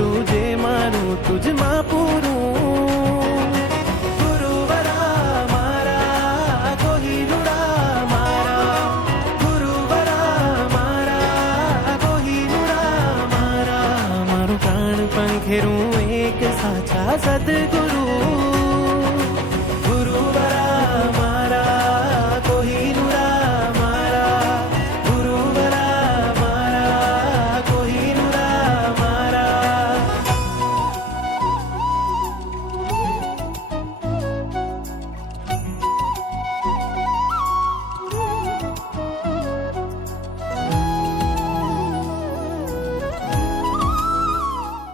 કરું જે મારું તુજમાં પૂરું. ગુરુવરા મારા કોહિનુરા મારા, ગુરુવરા મારા કોહિનુરા મારા, મારું પ્રાણ પંખેરું એક સાચા સદગુરુ.